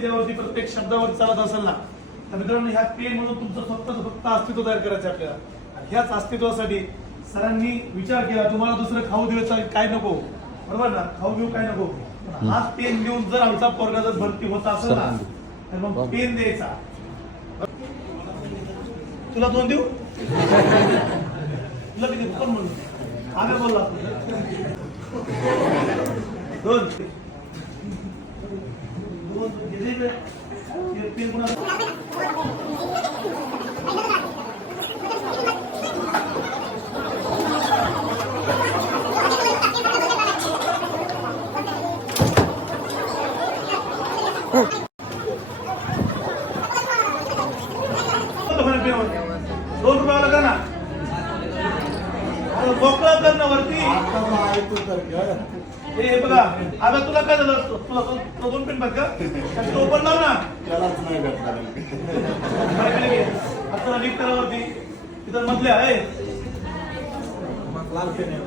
त्यावरती प्रत्येक शब्दावर चालत असेल ना तर मित्रांनो ह्या पेन मधून तुमचं फक्त अस्तित्व तयार करायचं आपल्याला. ह्याच अस्तित्वासाठी सरांनी विचार केला तुम्हाला दुसरं खाऊ द्यायचं काय नको, बरोबर ना, खाऊ घेऊ काय नको, हाच पेन घेऊन जर आमचा पोरगा जर भरती होत असेल ना तर मग पेन द्यायचा. तुला 2 देऊ, तुला किती कोण म्हणून आम्ही बोलला 2 पेन कोणा ₹2 का ना मोकळा करणं वरती. हे बघा आता तुला काय झालं, तुला 2 पेन बघ का तो पण लाव ना त्यालाच नाही भेटणार. आता लीक करा वरती तिथं मधले आहे लाल पेन आहे.